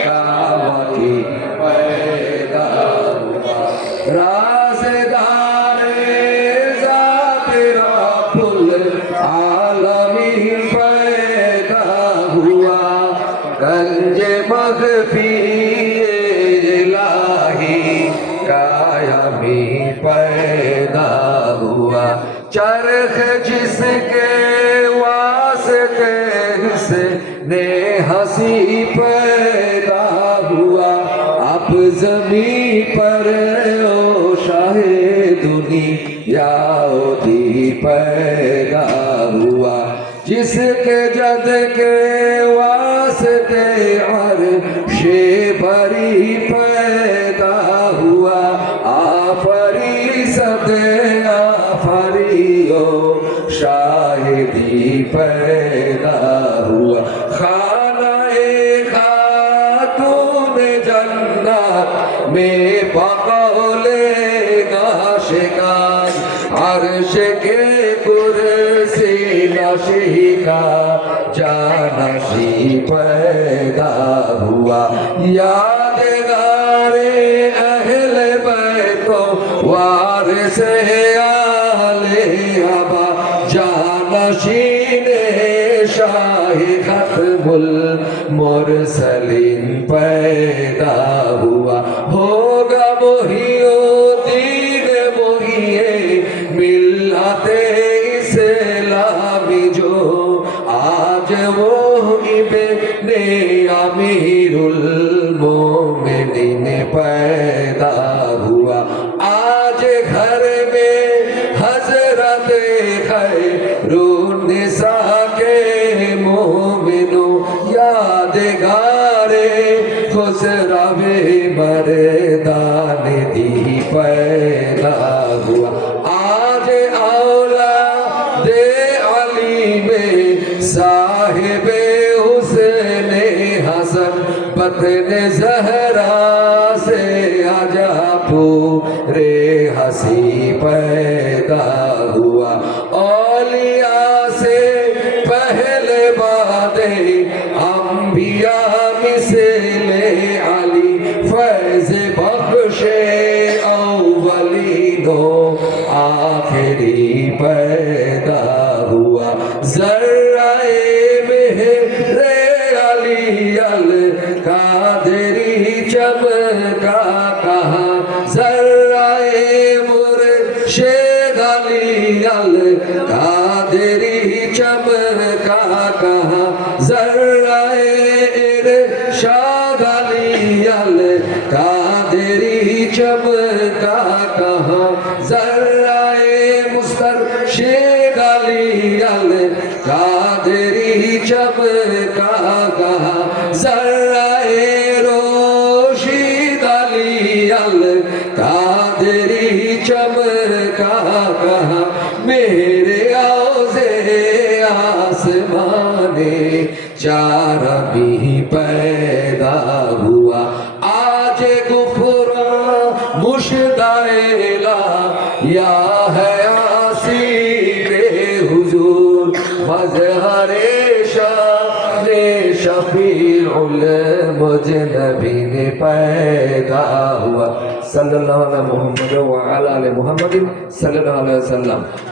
कामकी पैदा हुआ राज़दारे ज़ाते रब्बुल आलमीन पैदा हुआ गंजे मग़फ़ी इलाही कायमी पैदा हुआ चरख़ जिसके वास्ते से ने हंसी पैदा हुआ अब ज़मीं पर ओ शाहे दुनिया दी पैदा हुआ जिसके जद के वास्ते अर्शे बरी पैदा हुआ आफरी सदे आफरियो शाहिदी पैदा हुआ खानाए खातून जन्नत में बकौले नाशिकान अर्श के कुर्सी नशी का जानशी पैदा हुआ यादगारे अहले बैतो वारिसे आले अबा जानशीने शाही खत्मुल मुरसलीन पैदा हुआ होगा मोहियो दीन मोहिए मिल्लते इस्लामी जो आज वो इब्ने अमीरुल मोमिनीन पैदा हुआ आज घर में हजरत खैरुन्निसा के मोमिनो यादगारे खुसरवे मर्दान दी पैदा हुआ आज औलादे अली में साहिबे हुस्ने हसन बतने ज़हरा से आजा पूरे हसी पैदा हुआ औलिया से पहले बादे अंबिया मिसले अली फैज़ बख्शे अव्वलीनो आखिरी पैदा हुआ ज़र्राए मेहरे अली अल कादरी चमका कहा ज़र्राए मुर्शिद अली अल कादरी चमका कहा ज़र्राए इरशाद अली अल कादरी चमका कहा ज़र्राए मुस्तरशिद अली अल कादरी चमका कहा ज़र्राए रोशिद अली अल कादरी चमका कहा मेरे औज़े आसमाने चारमी पैदा हुआ आज गुफरा मुश्ताइला या है आसी बे हुजूर मज़हरे शाने शफीउल मुजनबीन पैदा हुआ सल्लल्लाहु अलैहि मुहम्मद व अला आलि मुहम्मद सल्लल्लाहु अलैहि वसल्लम।